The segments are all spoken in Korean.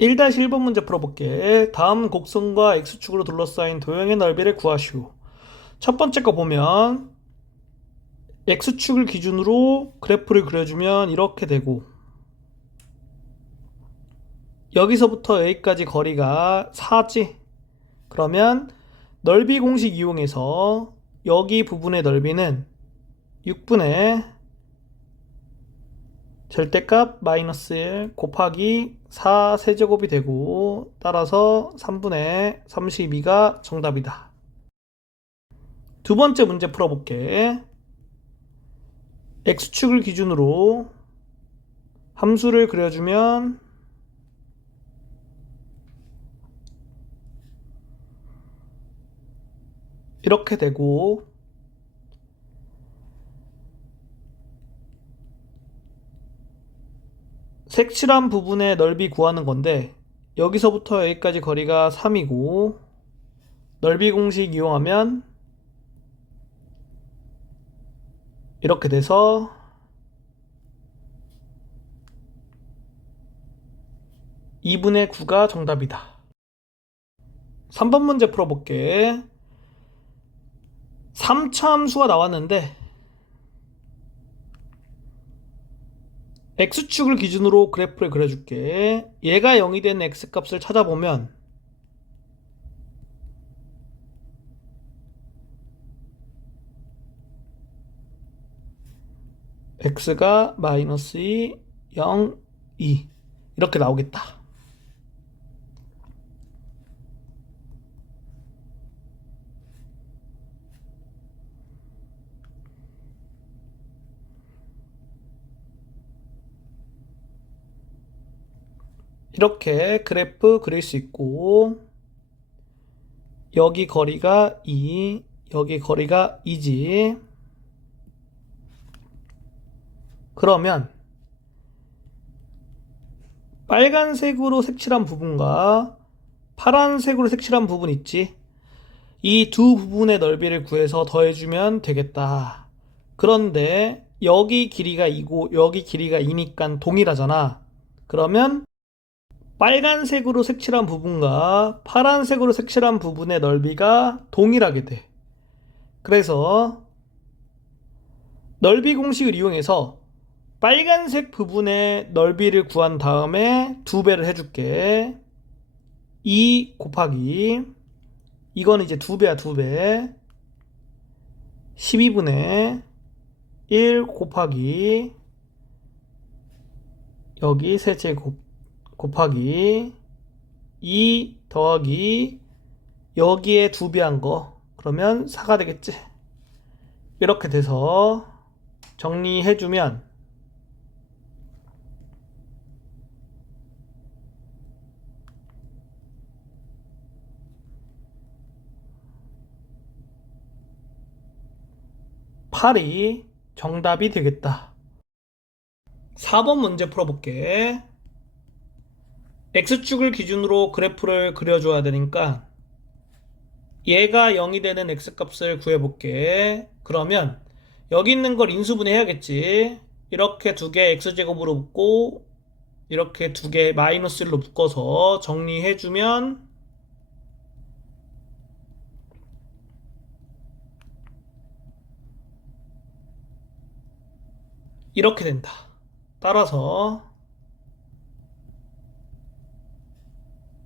1-1번 문제 풀어볼게. 다음 곡선과 X축으로 둘러싸인 도형의 넓이를 구하시오. 첫 번째 거 보면 X축을 기준으로 그래프를 그려주면 이렇게 되고, 여기서부터 A까지 거리가 4지? 그러면 넓이 공식 이용해서 여기 부분의 넓이는 6분의 절대값 마이너스 1 곱하기 4 세제곱이 되고, 따라서 3분의 32가 정답이다. 두 번째 문제 풀어볼게. X축을 기준으로 함수를 그려주면 이렇게 되고, 색칠한 부분의 넓이 구하는 건데, 여기서부터 여기까지 거리가 3이고, 넓이 공식 이용하면 이렇게 돼서 2분의 9가 정답이다. 3번 문제 풀어볼게. 3차 함수가 나왔는데 X축을 기준으로 그래프를 그려줄게. 얘가 0이 된 X값을 찾아보면 X가 마이너스 2, 0, 2 이렇게 나오겠다. 이렇게 그래프 그릴 수 있고, 여기 거리가 2, 여기 거리가 2지. 그러면 빨간색으로 색칠한 부분과 파란색으로 색칠한 부분 있지? 이 두 부분의 넓이를 구해서 더해주면 되겠다. 그런데 여기 길이가 2고 여기 길이가 2니까 동일하잖아. 그러면 빨간색으로 색칠한 부분과 파란색으로 색칠한 부분의 넓이가 동일하게 돼. 그래서 넓이 공식을 이용해서 빨간색 부분의 넓이를 구한 다음에 2배를 해줄게. 2 곱하기, 이거는 이제 2배야, 2배. 12분의 1 곱하기, 여기 세제곱 곱하기 2 더하기 여기에 2배 한 거, 그러면 4가 되겠지. 이렇게 돼서 정리해주면 팔이 정답이 되겠다. 4번 문제 풀어볼게. X축을 기준으로 그래프를 그려줘야 되니까 얘가 0이 되는 X값을 구해볼게. 그러면 여기 있는 걸 인수분해 해야겠지. 이렇게 두 개 X제곱으로 묶고 이렇게 두 개 마이너스 1로 묶어서 정리해주면 이렇게 된다. 따라서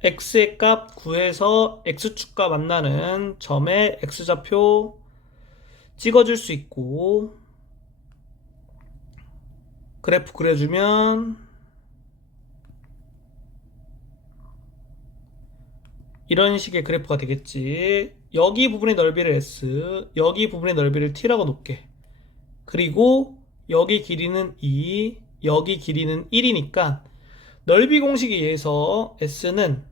X의 값 구해서 X축과 만나는 점의 X좌표 찍어줄 수 있고, 그래프 그려주면 이런 식의 그래프가 되겠지. 여기 부분의 넓이를 S, 여기 부분의 넓이를 T라고 놓게. 그리고 여기 길이는 2, 여기 길이는 1이니까 넓이 공식에 의해서 S는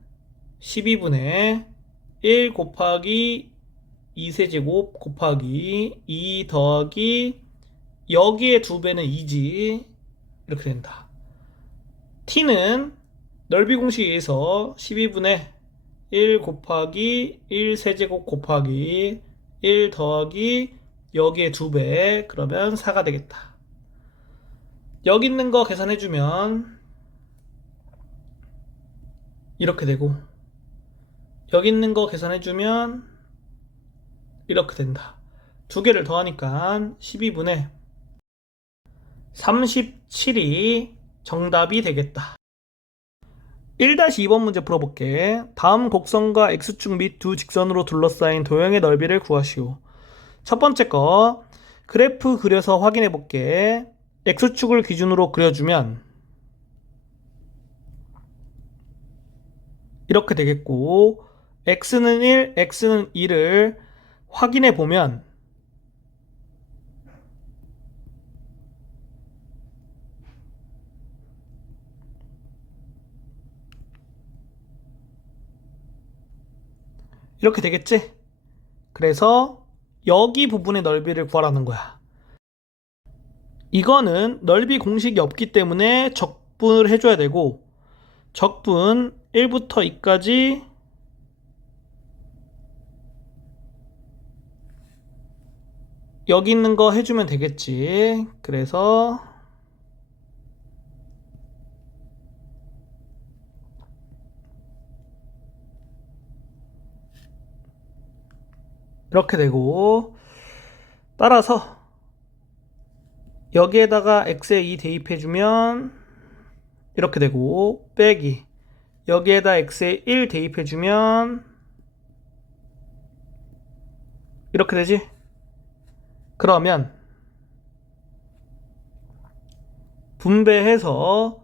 12분의 1 곱하기 2세제곱 곱하기 2 더하기 여기에 2배는 2지. 이렇게 된다. T는 넓이 공식에 의해서 12분의 1 곱하기 1 세제곱 곱하기 1 더하기 여기에 2배, 그러면 4가 되겠다. 여기 있는 거 계산해주면 이렇게 되고, 여기 있는 거 계산해주면 이렇게 된다. 두 개를 더하니까 12분의 37이 정답이 되겠다. 1-2번 문제 풀어볼게. 다음 곡선과 X축 및 두 직선으로 둘러싸인 도형의 넓이를 구하시오. 첫 번째 거, 그래프 그려서 확인해 볼게. X축을 기준으로 그려주면 이렇게 되겠고, X는 1, X는 2를 확인해 보면 이렇게 되겠지? 그래서 여기 부분의 넓이를 구하라는 거야. 이거는 넓이 공식이 없기 때문에 적분을 해줘야 되고, 적분 1부터 2까지 여기 있는 거 해주면 되겠지. 그래서 이렇게 되고, 따라서 여기에다가 x에 2 대입해주면 이렇게 되고, 빼기 여기에다 x에 1 대입해주면 이렇게 되지? 그러면 분배해서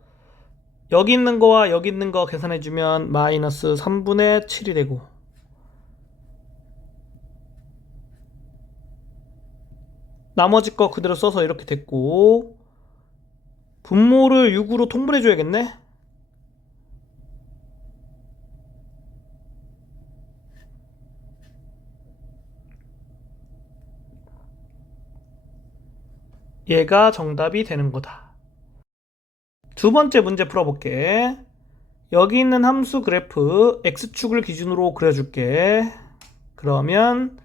여기 있는 거와 여기 있는 거 계산해주면 마이너스 3분의 7이 되고, 나머지 거 그대로 써서 이렇게 됐고, 분모를 6으로 통분해줘야겠네? 얘가 정답이 되는 거다. 두 번째 문제 풀어볼게. 여기 있는 함수 그래프 x축을 기준으로 그려줄게. 그러면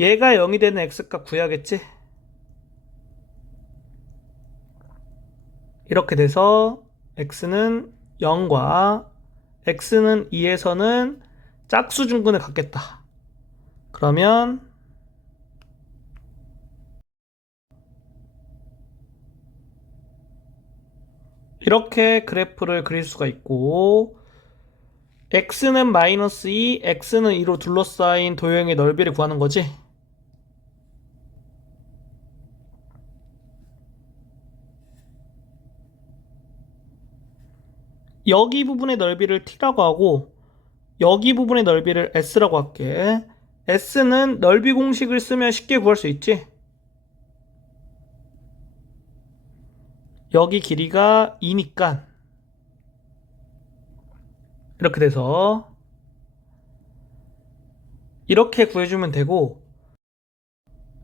얘가 0이 되는 x값 구해야겠지? 이렇게 돼서 x는 0과 x는 2에서는 짝수 중근을 갖겠다. 그러면 이렇게 그래프를 그릴 수가 있고, x는 마이너스 2, x는 2로 둘러싸인 도형의 넓이를 구하는 거지. 여기 부분의 넓이를 t라고 하고, 여기 부분의 넓이를 s라고 할게. s는 넓이 공식을 쓰면 쉽게 구할 수 있지. 여기 길이가 2니까 이렇게 돼서 이렇게 구해주면 되고,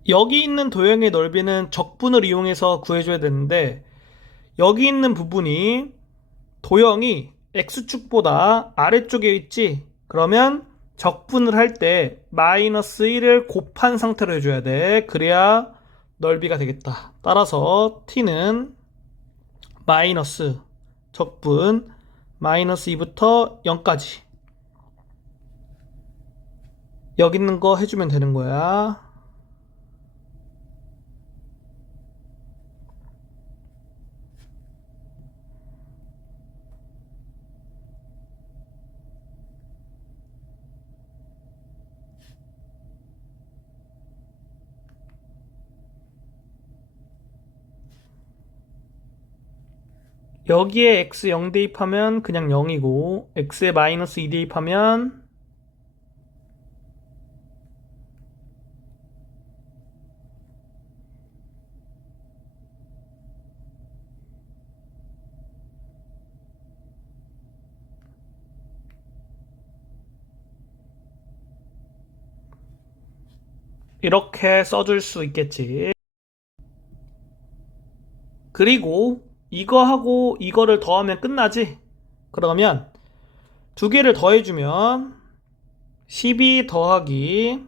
여기 있는 도형의 넓이는 적분을 이용해서 구해줘야 되는데, 여기 있는 부분이 도형이 x축보다 아래쪽에 있지. 그러면 적분을 할 때 마이너스 1을 곱한 상태로 해줘야 돼. 그래야 넓이가 되겠다. 따라서 t는 마이너스 적분 마이너스 2부터 0까지 여기 있는 거 해주면 되는 거야. 여기에 x 0 대입하면 그냥 0이고, x에 마이너스 2 대입하면 이렇게 써줄 수 있겠지. 그리고 이거하고 이거를 더하면 끝나지? 그러면 두 개를 더해주면 12 더하기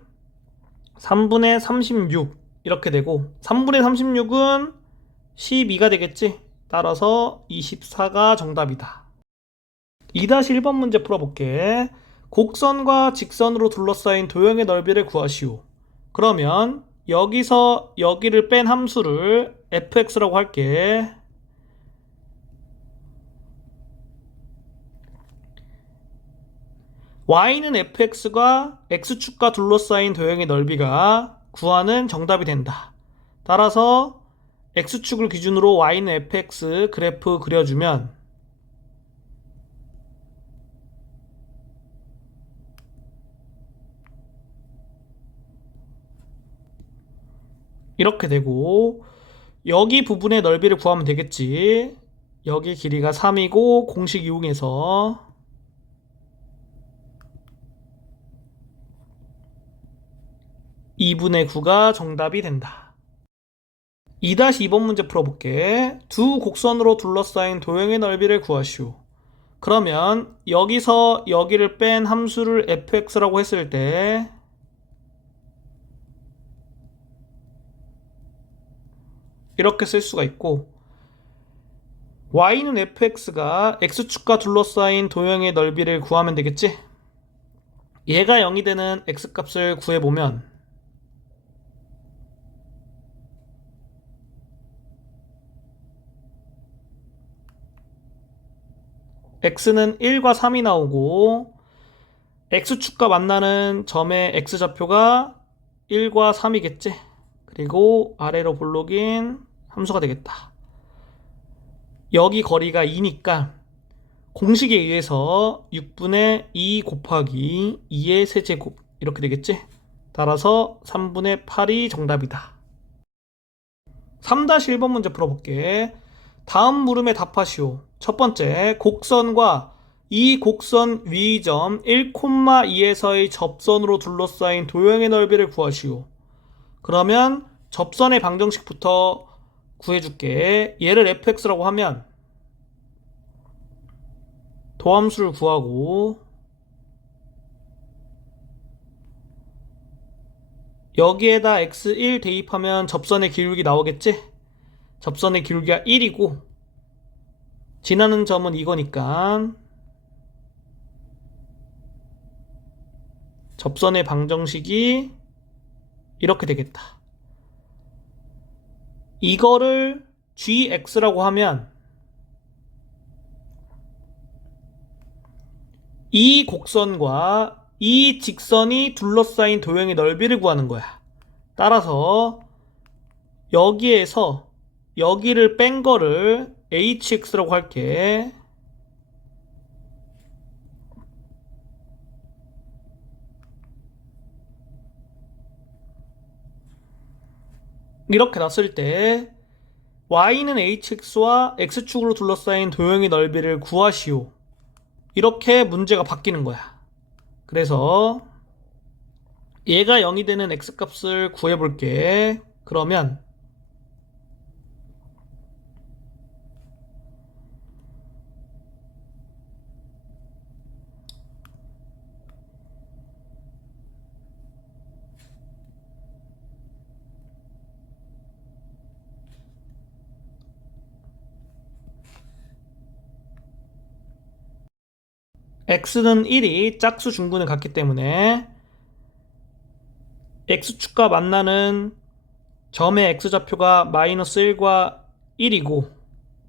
3분의 36 이렇게 되고, 3분의 36은 12가 되겠지? 따라서 24가 정답이다. 2-1번 문제 풀어볼게. 곡선과 직선으로 둘러싸인 도형의 넓이를 구하시오. 그러면 여기서 여기를 뺀 함수를 fx라고 할게. y는 fx가 x축과 둘러싸인 도형의 넓이가 구하는 정답이 된다. 따라서 x축을 기준으로 y는 fx 그래프 그려주면 이렇게 되고, 여기 부분의 넓이를 구하면 되겠지. 여기 길이가 3이고 공식 이용해서 2분의 9가 정답이 된다. 2-2번 문제 풀어볼게. 두 곡선으로 둘러싸인 도형의 넓이를 구하시오. 그러면 여기서 여기를 뺀 함수를 fx라고 했을 때 이렇게 쓸 수가 있고, y는 fx가 x축과 둘러싸인 도형의 넓이를 구하면 되겠지? 얘가 0이 되는 x값을 구해보면 x는 1과 3이 나오고 x축과 만나는 점의 x좌표가 1과 3이겠지? 그리고 아래로 볼록인 함수가 되겠다. 여기 거리가 2니까 공식에 의해서 6분의 2 곱하기 2의 세제곱 이렇게 되겠지? 따라서 3분의 8이 정답이다. 3-1번 문제 풀어볼게. 다음 물음에 답하시오. 첫 번째, 곡선과 이 곡선 위점 1,2에서의 접선으로 둘러싸인 도형의 넓이를 구하시오. 그러면 접선의 방정식부터 구해줄게. 얘를 fx라고 하면 도함수를 구하고 여기에다 x1 대입하면 접선의 기울기 나오겠지? 접선의 기울기가 1이고 지나는 점은 이거니까 접선의 방정식이 이렇게 되겠다. 이거를 gx라고 하면 이 곡선과 이 직선이 둘러싸인 도형의 넓이를 구하는 거야. 따라서 여기에서 여기를 뺀 거를 hx라고 할게. 이렇게 놨을 때 y는 hx와 x축으로 둘러싸인 도형의 넓이를 구하시오. 이렇게 문제가 바뀌는 거야. 그래서 얘가 0이 되는 x값을 구해볼게. 그러면 x는 1이 짝수 중근을 갖기 때문에 x축과 만나는 점의 x좌표가 마이너스 1과 1이고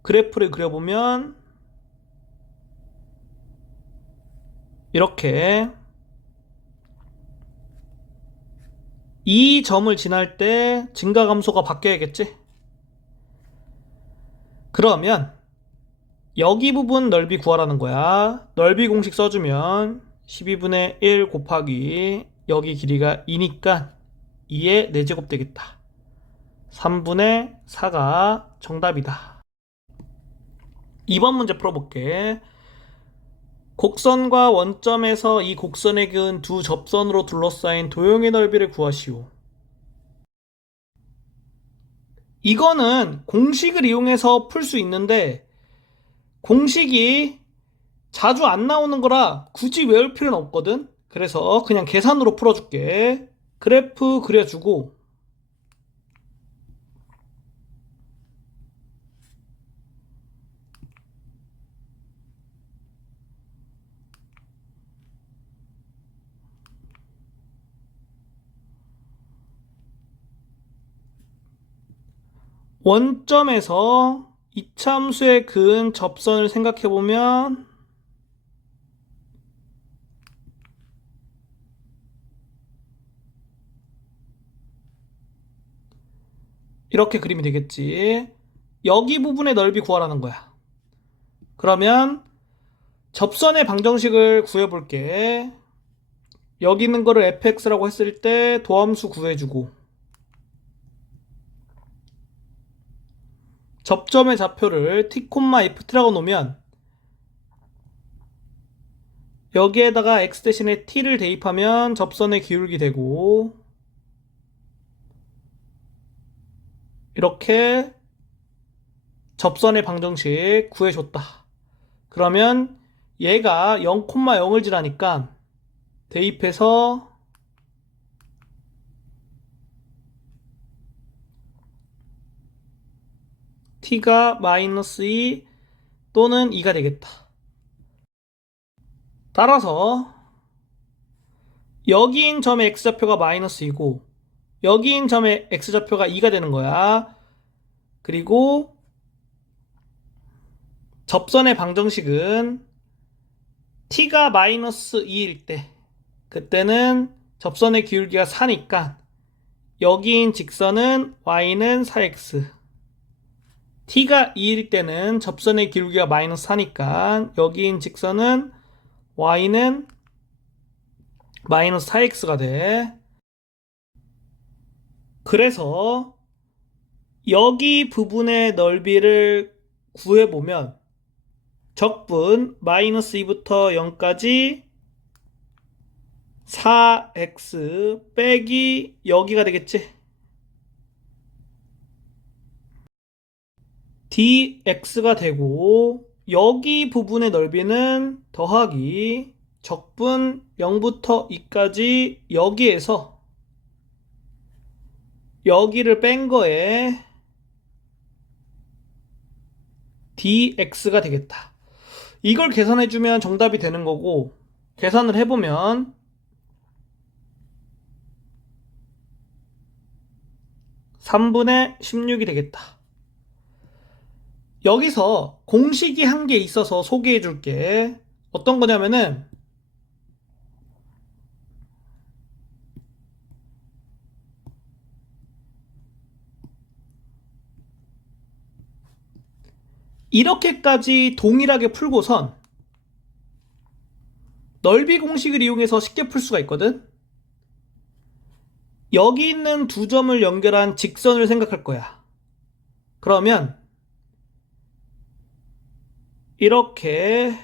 그래프를 그려보면 이렇게 이 점을 지날 때 증가감소가 바뀌어야겠지? 그러면 여기 부분 넓이 구하라는 거야. 넓이 공식 써주면 12분의 1 곱하기 여기 길이가 2니까 2의 4제곱 되겠다. 3분의 4가 정답이다. 2번 문제 풀어볼게. 곡선과 원점에서 이 곡선에 그은 두 접선으로 둘러싸인 도형의 넓이를 구하시오. 이거는 공식을 이용해서 풀 수 있는데 공식이 자주 안 나오는 거라 굳이 외울 필요는 없거든. 그래서 그냥 계산으로 풀어줄게. 그래프 그려주고 원점에서 이차함수에 그은 접선을 생각해보면 이렇게 그림이 되겠지. 여기 부분의 넓이 구하라는 거야. 그러면 접선의 방정식을 구해볼게. 여기 있는 거를 fx라고 했을 때 도함수 구해주고, 접점의 좌표를 t, ft라고 놓으면 여기에다가 x 대신에 t를 대입하면 접선의 기울기 되고, 이렇게 접선의 방정식 구해줬다. 그러면 얘가 0,0을 지나니까 대입해서 t가 마이너스 2 또는 2가 되겠다. 따라서 여기인 점의 x좌표가 마이너스 2고 여기인 점의 x좌표가 2가 되는 거야. 그리고 접선의 방정식은 t가 마이너스 2일 때, 그때는 접선의 기울기가 4니까 여기인 직선은 y는 4x, t가 2일 때는 접선의 기울기가 마이너스 4니까 여기인 직선은 y는 마이너스 4x가 돼. 그래서 여기 부분의 넓이를 구해보면 적분 마이너스 2부터 0까지 4x 빼기 여기가 되겠지. dx가 되고 여기 부분의 넓이는 더하기 적분 0부터 2까지 여기에서 여기를 뺀 거에 dx가 되겠다. 이걸 계산해주면 정답이 되는 거고, 계산을 해보면 3분의 16이 되겠다. 여기서 공식이 한 개 있어서 소개해 줄게. 어떤 거냐면은 이렇게까지 동일하게 풀고선 넓이 공식을 이용해서 쉽게 풀 수가 있거든. 여기 있는 두 점을 연결한 직선을 생각할 거야. 그러면 이렇게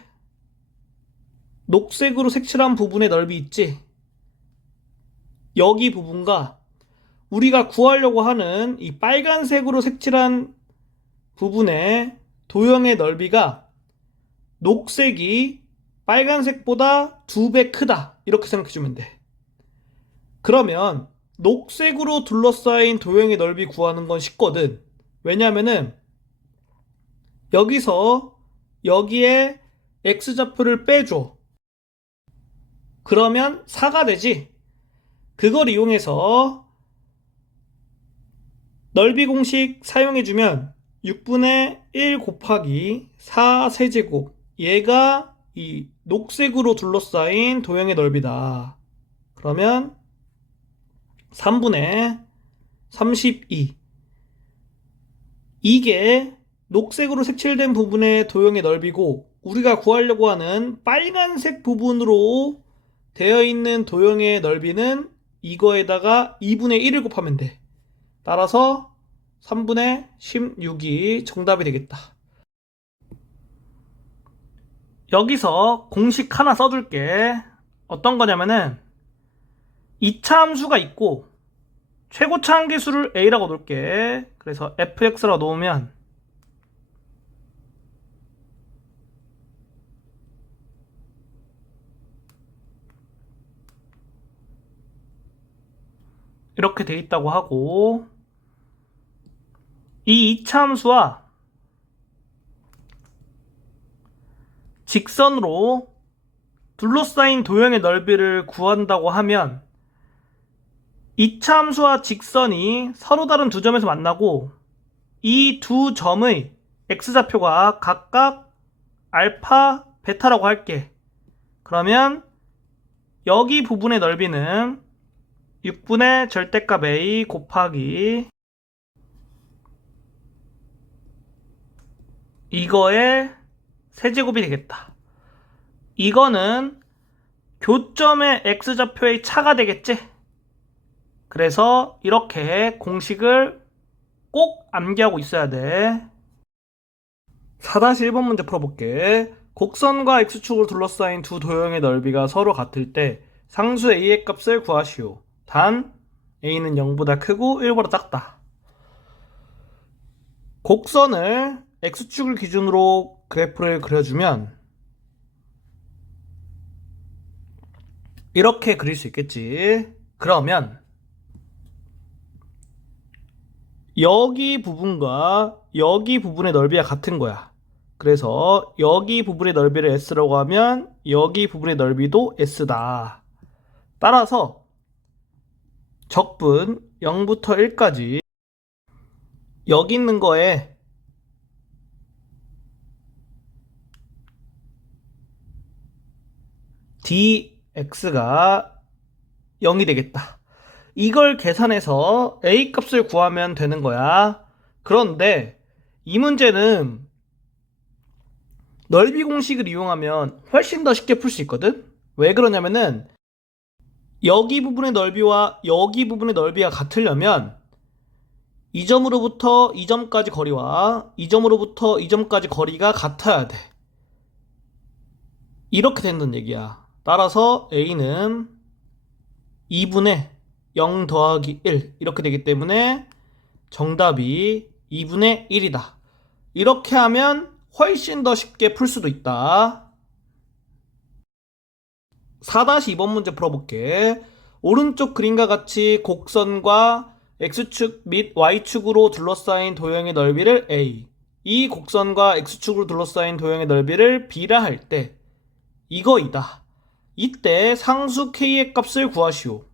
녹색으로 색칠한 부분의 넓이 있지? 여기 부분과 우리가 구하려고 하는 이 빨간색으로 색칠한 부분의 도형의 넓이가 녹색이 빨간색보다 2배 크다, 이렇게 생각해주면 돼. 그러면 녹색으로 둘러싸인 도형의 넓이 구하는 건 쉽거든. 왜냐면은 여기서 여기에 x좌표를 빼줘. 그러면 4가 되지. 그걸 이용해서 넓이 공식 사용해주면 6분의 1 곱하기 4 세제곱, 얘가 이 녹색으로 둘러싸인 도형의 넓이다. 그러면 3분의 32, 이게 녹색으로 색칠된 부분의 도형의 넓이고 우리가 구하려고 하는 빨간색 부분으로 되어 있는 도형의 넓이는 이거에다가 2분의 1을 곱하면 돼. 따라서 3분의 16이 정답이 되겠다. 여기서 공식 하나 써줄게. 어떤 거냐면은 2차 함수가 있고 최고차 한계수를 a라고 놓을게. 그래서 fx라고 놓으면 이렇게 돼 있다고 하고, 이 2차 함수와 직선으로 둘러싸인 도형의 넓이를 구한다고 하면 2차 함수와 직선이 서로 다른 두 점에서 만나고 이 두 점의 x좌표가 각각 알파, 베타라고 할게. 그러면 여기 부분의 넓이는 6분의 절대값 a 곱하기 이거의 세제곱이 되겠다. 이거는 교점의 x좌표의 차가 되겠지? 그래서 이렇게 공식을 꼭 암기하고 있어야 돼. 4-1번 문제 풀어볼게. 곡선과 x축으로 둘러싸인 두 도형의 넓이가 서로 같을 때 상수 a의 값을 구하시오. 단 a는 0보다 크고 1보다 작다. 곡선을 x축을 기준으로 그래프를 그려주면 이렇게 그릴 수 있겠지. 그러면 여기 부분과 여기 부분의 넓이가 같은 거야. 그래서 여기 부분의 넓이를 s라고 하면 여기 부분의 넓이도 s다. 따라서 적분 0부터 1까지 여기 있는 거에 dx가 0이 되겠다. 이걸 계산해서 a 값을 구하면 되는 거야. 그런데 이 문제는 넓이 공식을 이용하면 훨씬 더 쉽게 풀 수 있거든? 왜 그러냐면은 여기 부분의 넓이와 여기 부분의 넓이가 같으려면 이 점으로부터 이 점까지 거리와 이 점으로부터 이 점까지 거리가 같아야 돼. 이렇게 된다는 얘기야. 따라서 a는 2분의 0 더하기 1 이렇게 되기 때문에 정답이 2분의 1이다. 이렇게 하면 훨씬 더 쉽게 풀 수도 있다. 4-2번 문제 풀어볼게. 오른쪽 그림과 같이 곡선과 x축 및 y축으로 둘러싸인 도형의 넓이를 a, 이 곡선과 x축으로 둘러싸인 도형의 넓이를 b라 할 때 이거이다. 이때 상수 k의 값을 구하시오.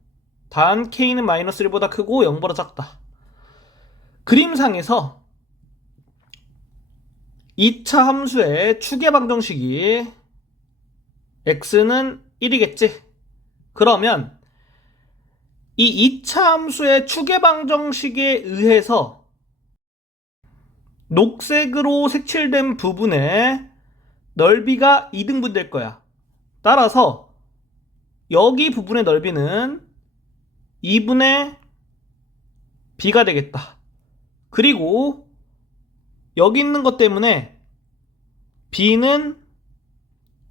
단 k는 마이너스 1보다 크고 0보다 작다. 그림상에서 2차 함수의 추계 방정식이 x는 1이겠지? 그러면 이 2차 함수의 추계 방정식에 의해서 녹색으로 색칠된 부분의 넓이가 2등분 될 거야. 따라서 여기 부분의 넓이는 2분의 b가 되겠다. 그리고 여기 있는 것 때문에 b는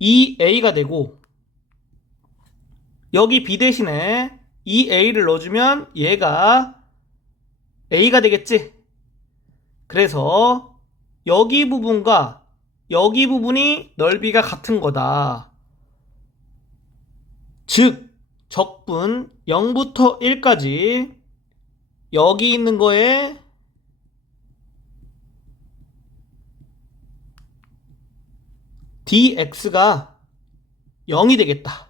2a가 되고 여기 b 대신에 2a를 넣어주면 얘가 a가 되겠지? 그래서 여기 부분과 여기 부분이 넓이가 같은 거다. 즉 적분 0부터 1까지 여기 있는 거에 dx가 0이 되겠다.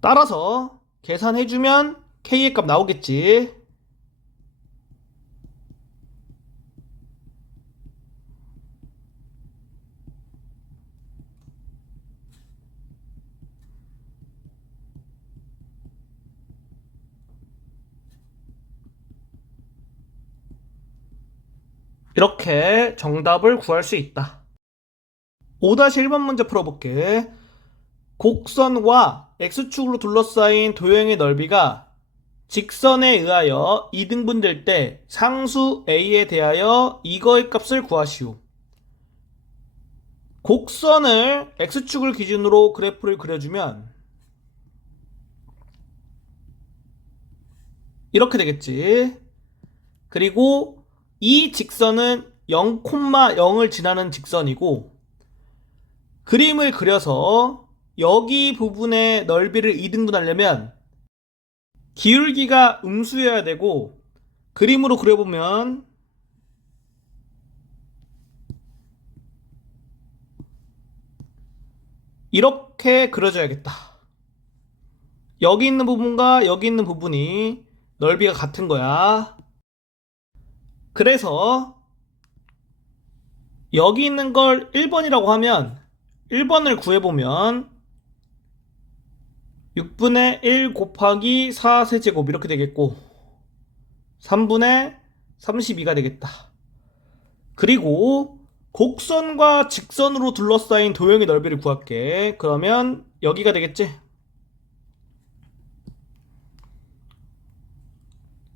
따라서 계산해주면 k의 값 나오겠지. 이렇게 정답을 구할 수 있다. 5-1번 문제 풀어볼게. 곡선과 x축으로 둘러싸인 도형의 넓이가 직선에 의하여 2등분 될 때 상수 a에 대하여 이거의 값을 구하시오. 곡선을 x축을 기준으로 그래프를 그려주면 이렇게 되겠지. 그리고 이 직선은 0,0을 지나는 직선이고 그림을 그려서 여기 부분의 넓이를 2등분하려면 기울기가 음수여야 되고 그림으로 그려보면 이렇게 그려줘야겠다. 여기 있는 부분과 여기 있는 부분이 넓이가 같은 거야. 그래서 여기 있는 걸 1번이라고 하면 1번을 구해보면 6분의 1 곱하기 4 세제곱 이렇게 되겠고 3분의 32가 되겠다. 그리고 곡선과 직선으로 둘러싸인 도형의 넓이를 구할게. 그러면 여기가 되겠지?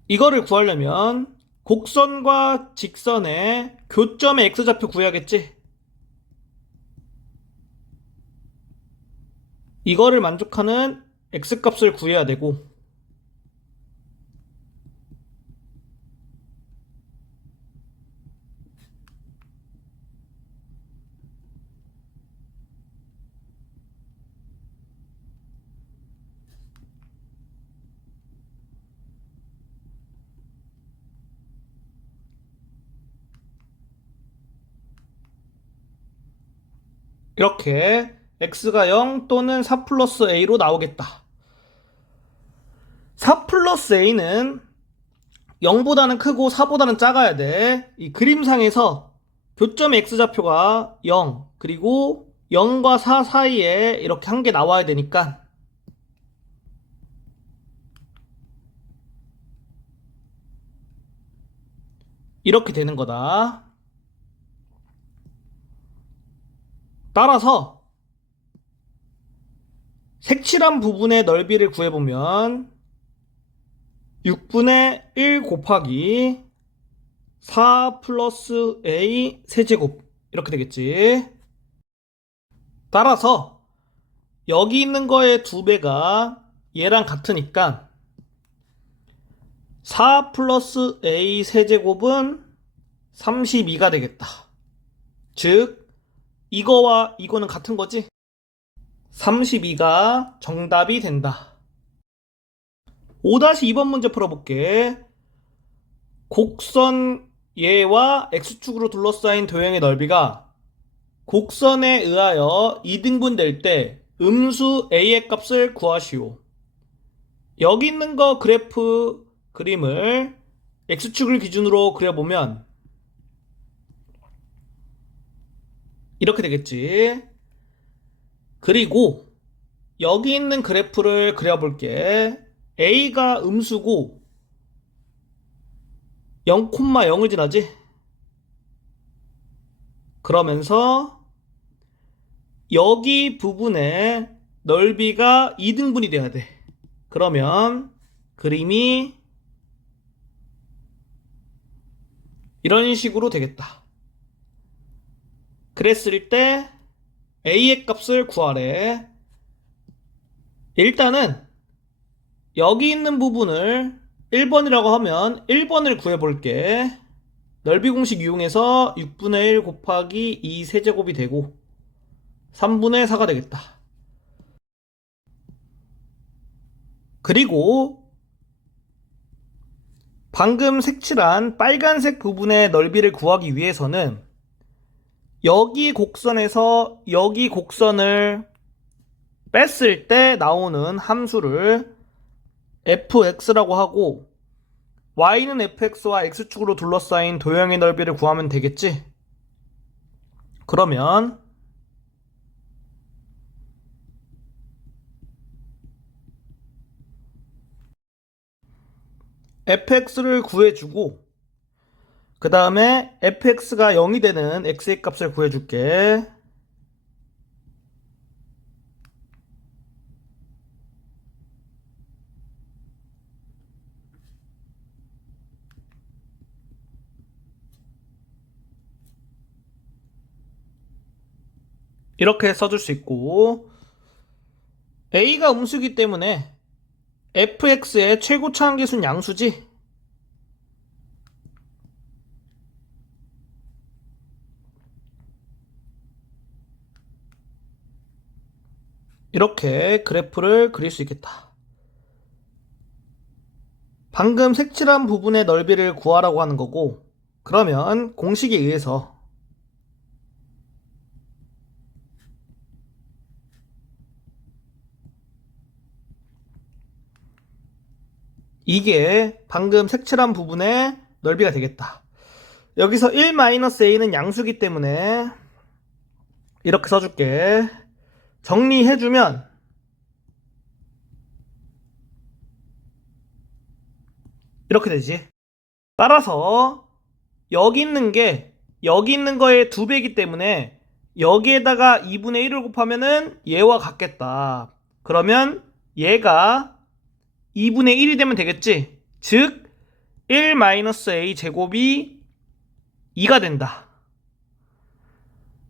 이거를 구하려면 곡선과 직선의 교점의 x좌표 구해야겠지? 이거를 만족하는 x값을 구해야 되고 이렇게 x가 0 또는 4 플러스 a로 나오겠다. 4 플러스 a는 0보다는 크고 4보다는 작아야 돼. 이 그림상에서 교점의 x좌표가 0 그리고 0과 4 사이에 이렇게 한 개 나와야 되니까 이렇게 되는 거다. 따라서 색칠한 부분의 넓이를 구해보면 6분의 1 곱하기 4 플러스 a 세제곱 이렇게 되겠지. 따라서 여기 있는 거의 2배가 얘랑 같으니까 4 플러스 a 세제곱은 32가 되겠다. 즉 이거와 이거는 같은 거지? 32가 정답이 된다. 5-2번 문제 풀어볼게. 곡선 얘와 x축으로 둘러싸인 도형의 넓이가 곡선에 의하여 2등분 될 때 음수 a의 값을 구하시오. 여기 있는 거 그래프 그림을 x축을 기준으로 그려보면 이렇게 되겠지. 그리고 여기 있는 그래프를 그려볼게. a가 음수고 0,0을 지나지? 그러면서 여기 부분의 넓이가 2등분이 돼야 돼. 그러면 그림이 이런 식으로 되겠다. 그랬을 때 a의 값을 구하래. 일단은 여기 있는 부분을 1번이라고 하면 1번을 구해볼게. 넓이 공식 이용해서 6분의 1 곱하기 2 세제곱이 되고 3분의 4가 되겠다. 그리고 방금 색칠한 빨간색 부분의 넓이를 구하기 위해서는 여기 곡선에서 여기 곡선을 뺐을 때 나오는 함수를 fx라고 하고 y는 fx와 x축으로 둘러싸인 도형의 넓이를 구하면 되겠지? 그러면 fx를 구해주고 그 다음에 fx가 0이 되는 x의 값을 구해줄게. 이렇게 써줄 수 있고 a가 음수기 때문에 fx의 최고 차항계수는 양수지? 이렇게 그래프를 그릴 수 있겠다. 방금 색칠한 부분의 넓이를 구하라고 하는 거고 그러면 공식에 의해서 이게 방금 색칠한 부분의 넓이가 되겠다. 여기서 1-a는 양수기 때문에 이렇게 써줄게. 정리해주면 이렇게 되지. 따라서 여기 있는 거의 2배이기 때문에 여기에다가 2분의 1을 곱하면은 얘와 같겠다. 그러면 얘가 2분의 1이 되면 되겠지. 즉 1-a 제곱이 2가 된다.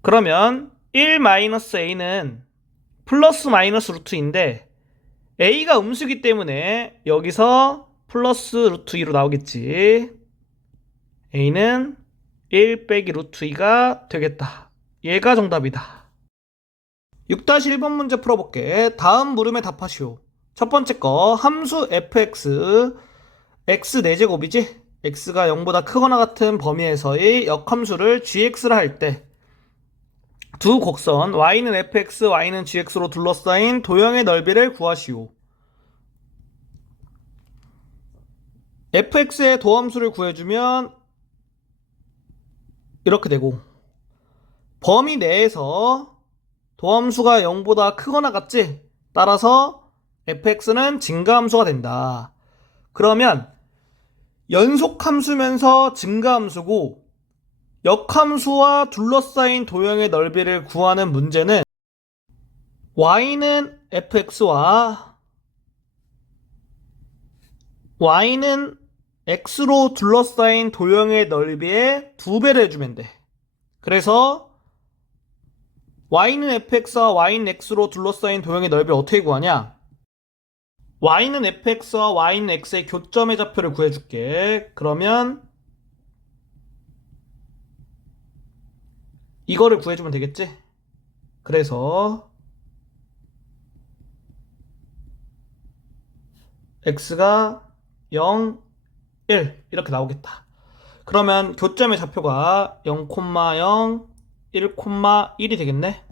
그러면 1-a는 플러스 마이너스 루트인데 a가 음수기 때문에 여기서 플러스 루트 2로 나오겠지. a는 1 빼기 루트 2가 되겠다. 얘가 정답이다. 6-1번 문제 풀어볼게. 다음 물음에 답하시오. 첫 번째 거 함수 fx x 4제곱이지? x가 0보다 크거나 같은 범위에서의 역함수를 gx라 할 때 두 곡선 y는 fx, y는 gx로 둘러싸인 도형의 넓이를 구하시오. fx의 도함수를 구해주면 이렇게 되고, 범위 내에서 도함수가 0보다 크거나 같지? 따라서 fx는 증가함수가 된다. 그러면 연속함수면서 증가함수고 역함수와 둘러싸인 도형의 넓이를 구하는 문제는 y는 fx와 y는 x로 둘러싸인 도형의 넓이의 2배를 해주면 돼. 그래서 y는 fx와 y는 x로 둘러싸인 도형의 넓이를 어떻게 구하냐? y는 fx와 y는 x의 교점의 좌표를 구해줄게. 그러면 이거를 구해주면 되겠지? 그래서 x가 0, 1 이렇게 나오겠다. 그러면 교점의 좌표가 0,0, 1,1이 되겠네.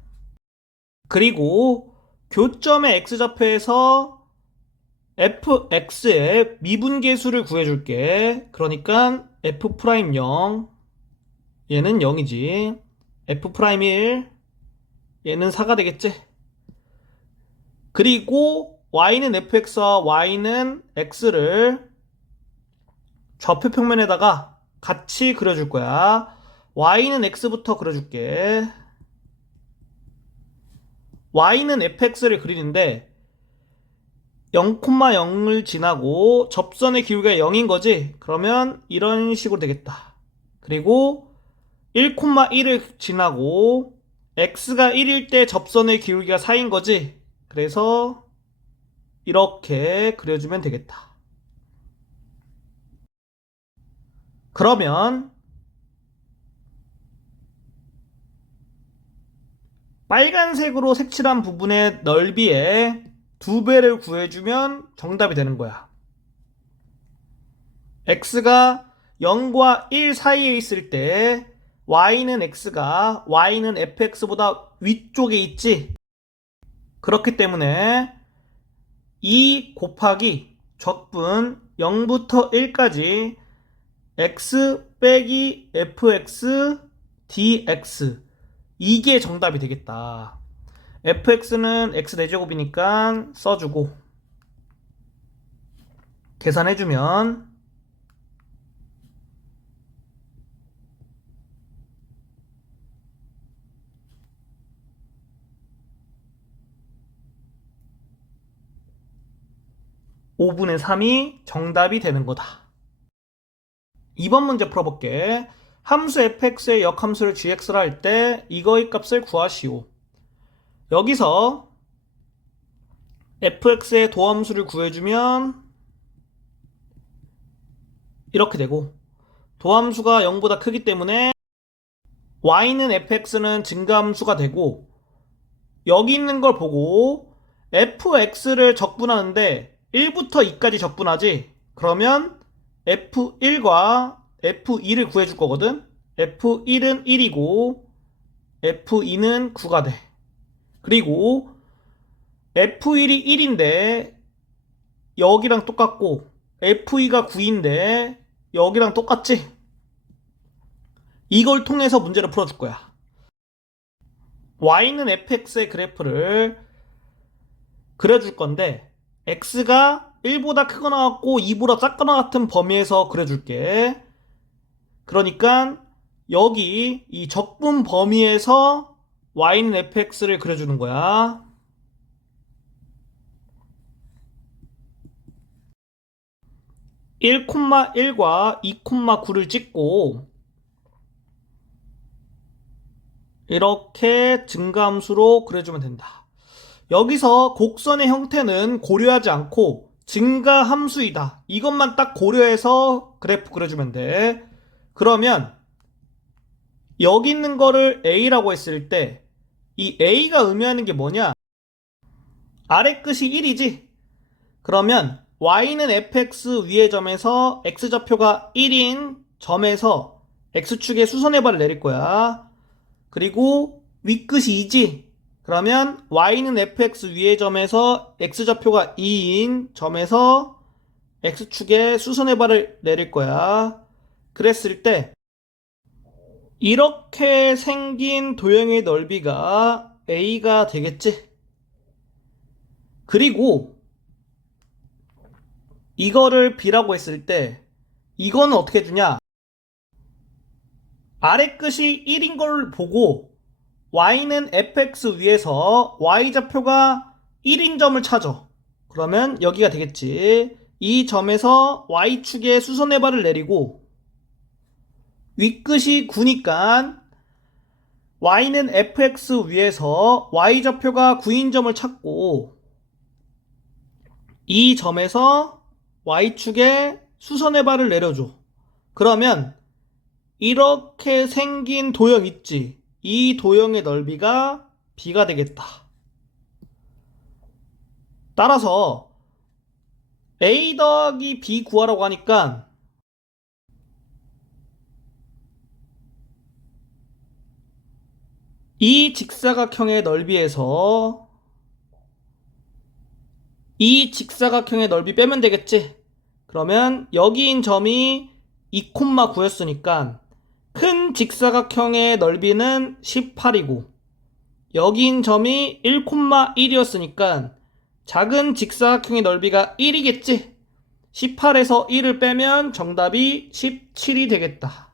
그리고 교점의 x좌표에서 fx의 미분계수를 구해줄게. 그러니까 f'0 얘는 0이지. f'1 얘는 4가 되겠지. 그리고 y는 fx와 y는 x를 좌표 평면에다가 같이 그려줄 거야. y는 x부터 그려줄게. y는 fx를 그리는데 0,0을 지나고 접선의 기울기가 0인 거지? 그러면 이런 식으로 되겠다. 그리고 1,1을 지나고 x가 1일 때 접선의 기울기가 4인 거지? 그래서 이렇게 그려주면 되겠다. 그러면 빨간색으로 색칠한 부분의 넓이의 2배를 구해주면 정답이 되는 거야. x가 0과 1 사이에 있을 때 y는 fx보다 위쪽에 있지? 그렇기 때문에 2 곱하기 적분 0부터 1까지 x 빼기 fx dx 이게 정답이 되겠다. fx는 x 4제곱이니까 써주고 계산해주면 5분의 3이 정답이 되는 거다. 2번 문제 풀어볼게. 함수 fx의 역함수를 gx라 할 때 이거의 값을 구하시오. 여기서 fx의 도함수를 구해주면 이렇게 되고, 도함수가 0보다 크기 때문에 y는 fx는 증가함수가 되고, 여기 있는 걸 보고 fx를 적분하는데 1부터 2까지 적분하지? 그러면 f1과 f2를 구해줄 거거든? f1은 1이고 f2는 9가 돼. 그리고 f1이 1인데 여기랑 똑같고 f2가 9인데 여기랑 똑같지? 이걸 통해서 문제를 풀어줄 거야. y는 fx의 그래프를 그려줄 건데 x가 1보다 크거나 같고 2보다 작거나 같은 범위에서 그려줄게. 그러니까 여기 이 적분 범위에서 y는 fx를 그려주는 거야. 1,1과 2,9를 찍고 이렇게 증가함수로 그려주면 된다. 여기서 곡선의 형태는 고려하지 않고 증가함수이다. 이것만 딱 고려해서 그래프 그려주면 돼. 그러면 여기 있는 거를 A라고 했을 때 이 A가 의미하는 게 뭐냐? 아래 끝이 1이지? 그러면 Y는 fx 위의 점에서 x좌표가 1인 점에서 x축의 수선해발을 내릴 거야. 그리고 윗끝이 2지? 그러면 y는 fx 위의 점에서 x좌표가 2인 점에서 x축의 수선해발을 내릴 거야. 그랬을 때 이렇게 생긴 도형의 넓이가 a가 되겠지? 그리고 이거를 b라고 했을 때 이거는 어떻게 주냐? 아래 끝이 1인 걸 보고 y는 fx 위에서 y좌표가 1인 점을 찾아. 그러면 여기가 되겠지. 이 점에서 y축에 수선해발을 내리고 윗끝이 9니까 y는 fx 위에서 y좌표가 9인 점을 찾고 이 점에서 y축에 수선해발을 내려줘. 그러면 이렇게 생긴 도형 있지? 이 도형의 넓이가 b가 되겠다. 따라서 a 더하기 b 구하라고 하니까 이 직사각형의 넓이에서 이 직사각형의 넓이 빼면 되겠지? 그러면 여기인 점이 2,9였으니까 큰 직사각형의 넓이는 18이고 여기인 점이 1,1이었으니까 작은 직사각형의 넓이가 1이겠지? 18에서 1을 빼면 정답이 17이 되겠다.